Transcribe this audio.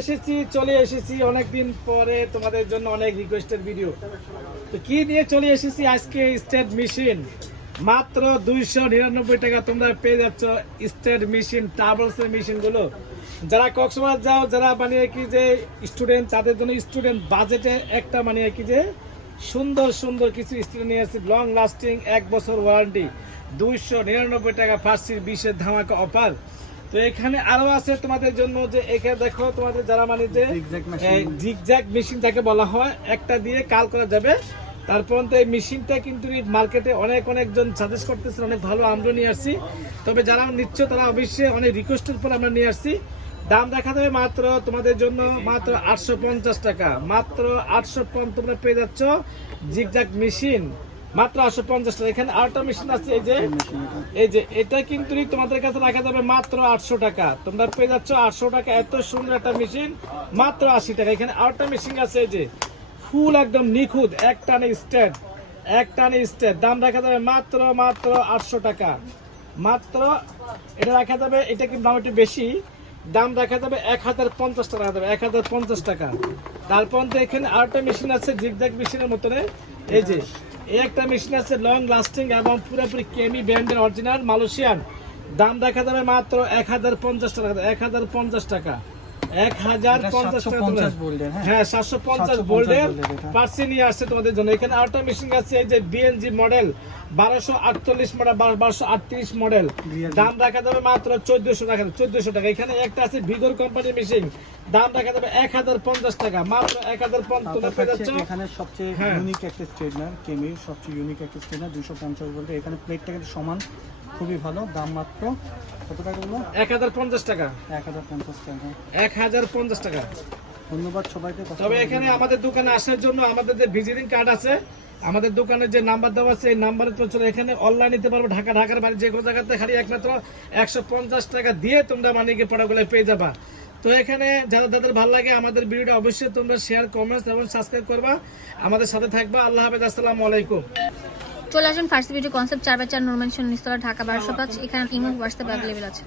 এসেছি, চলে এসেছি অনেকদিন পরে তোমাদের জন্য অনেক রিকোয়েস্টের ভিডিও তো কি নিয়ে চলে এসেছি আজকে স্টেট মেশিন মাত্র দুইশো নিরানব্বই টাকা তোমরা পেয়ে যাচ্ছ স্টেট মেশিন ট্রাভেলস এর মেশিনগুলো। যারা কক্সবাজার যাও, যারা মানে কি যে স্টুডেন্ট তাদের জন্য স্টুডেন্ট বাজেটে একটা মানে কি যে সুন্দর সুন্দর কিছু স্টুডেন্ট নিয়ে আসছে লং লাস্টিং এক বছর ওয়ারেন্টি দুইশো নিরানব্বই টাকা ফার্সির বিশের ধামাকা অফার তো এখানে আরও আছে তোমাদের জন্য যে এখানে দেখো তোমাদের যারা মানে যে জিগজ্যাগ মেশিন যাকে বলা হয় একটা দিয়ে কাল করা যাবে। তারপর তো এই মেশিনটা কিন্তু মার্কেটে অনেক অনেকজন সাজেস্ট করতেছে অনেক ভালো আমরা নিয়ে আসছি। তবে যারা নিচ্ছ তারা অবশ্যই অনেক রিকোয়েস্টের পর আমরা নিয়ে আসছি। দাম দেখা যাবে মাত্র তোমাদের জন্য মাত্র আটশো পঞ্চাশ টাকা। মাত্র আটশো তোমরা পেয়ে যাচ্ছ জিগজ্যাগ মেশিন মাত্র আটশো পঞ্চাশ টাকা। এখানে আরেকটা মেশিন আছে এই যে এই যে এটা কিন্তু তোমাদের কাছে রাখা যাবে মাত্র আটশো টাকা। তোমরা পেয়ে যাচ্ছ আটশো টাকা। এত সুন্দর একটা মেশিন মাত্র আশি টাকা। এখানে আরেকটা মেশিন আছে এই যে ফুল একদম নিখুঁত এক টানে স্ট্যান্ড এক টানে স্ট্যান্ড দাম রাখা যাবে মাত্র মাত্র আটশো টাকা। মাত্র এটা রাখা যাবে এটা কিন্তু দাম একটু বেশি? দাম দেখা যাবে এক হাজার পঞ্চাশ টাকা রাখা যাবে এক হাজার পঞ্চাশ টাকা। তারপর এখানে আরেকটা মেশিন আছে জিগজ্যাগ মেশিনের মতনে। এই যে, এই একটা মেশিন আছে লং লাস্টিং এবং পুরোপুরি কেমি ব্র্যান্ডের অরিজিনাল মালয়েশিয়ান দাম দেখা যাবে মাত্র এক হাজার পঞ্চাশ টাকা এক হাজার পঞ্চাশ টাকা। এক হাজার পঞ্চাশ টাকা 750 তোমরা- ভোল্টের, হ্যাঁ। হ্যাঁ সাতশো পঞ্চাশ 750 ভোল্টের ভোল্টের এটা। পার্সি নিয়ে আসছে তোমাদের জন্য। এখানে আরেকটা মেশিন আছে এই যে বিএনজি মডেল বারোশো আটচল্লিশ মডেল বারোশো আটত্রিশ মডেল দাম রাখা যাবে মাত্র চোদ্দশো টাকা চোদ্দশো টাকা। এখানে একটা আছে ভিগর কোম্পানির মেশিন দাম রাখা যাবে এক হাজার পঞ্চাশ টাকা। মাত্র এক হাজার পঞ্চাশ এখানে সবচেয়ে হ্যাঁ। ইউনিক একটা স্ট্রেটনার কেমির সবচেয়ে ইউনিক একটা স্ট্রেটনার দুশো পঞ্চাশ বলতে এখানে প্লেটটা কিন্তু সমান। খুবই ভালো দাম মাত্র কত টাকা বলল? এক হাজার পঞ্চাশ টাকা। এক হাজার পঞ্চাশ টাকা। এক হাজার পঞ্চাশ টাকা। ধন্যবাদ সবাইকে তবে এখানে আমাদের দোকানে আসার জন্য আমাদের যে ভিজিটিং কার্ড আছে আমাদের দোকানে যে নাম্বার দেওয়া আছে এই নাম্বারে তো চলে এখানে অনলাইন নিতে পারব ঢাকা ঢাকার বাড়ি যে কোনো জায়গাতে খালি একমাত্র একশো পঞ্চাশ টাকা দিয়ে তোমরা মানে গিয়ে পড়াগুলো পেয়ে যাবা। তো এখানে যারা যাদের ভালো লাগে আমাদের ভিডিওটা অবশ্যই তোমরা শেয়ার কমেন্টস এবং সাবস্ক্রাইব করবা। আমাদের সাথে থাকবা আল্লাহ হাফেজ আসসালামু আলাইকুম। চলে আসুন ফার্স্ট ভিডিও কনসেপ্ট চার বাই চার, নর্মাল নিস্তলা, ঢাকা, বারোশো পাঁচ। এখানে ইমো হোয়াটসঅ্যাপ অ্যাভেলেবেল আছে।